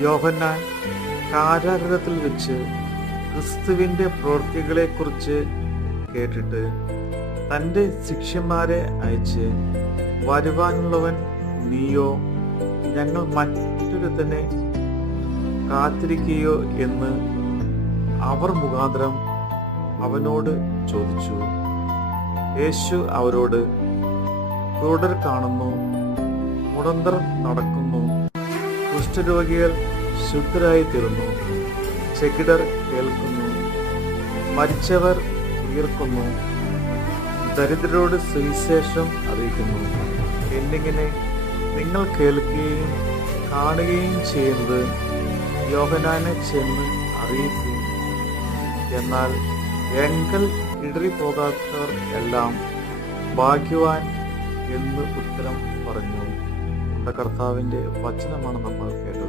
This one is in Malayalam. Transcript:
യോഹന്നാൻ കാരാഗ്രഹത്തിൽ വെച്ച് ക്രിസ്തുവിന്റെ പ്രവൃത്തികളെക്കുറിച്ച് കേട്ടിട്ട് തന്റെ ശിഷ്യന്മാരെ അയച്ച് വരുവാനുള്ളവൻ നീയോ? ഞങ്ങൾ മറ്റൊരുത്തനെ കാത്തിരിക്കുകയോ? എന്ന് അവർ മുഖാന്തരം അവനോട് ചോദിച്ചു. യേശു അവരോട് കുരുടർ കാണുന്നു മുടന്തർ നടക്കുന്നു കുഷ്ഠരോഗികൾ ശുദ്ധരായി തീർന്നു ചെകിടർ കേൾക്കുന്നു മരിച്ചവർ ഉയർക്കുന്നു. ദരിദ്രരോട് സുവിശേഷം അറിയിക്കുന്നു. എന്നിങ്ങനെ നിങ്ങൾ കേൾക്കുകയും കാണുകയും ചെയ്യുന്നത് യോഹനാനെ ചെന്ന് അറിയിക്കും. എന്നാൽ എങ്കൽ ഇടറിപ്പോകാത്തവർ എല്ലാം ഭാഗ്യവാൻ എന്ന് ഉത്തരം പറഞ്ഞു. പരിശുദ്ധ കർത്താവിന്റെ വചനമാണ് നമ്മൾ കേട്ടത്.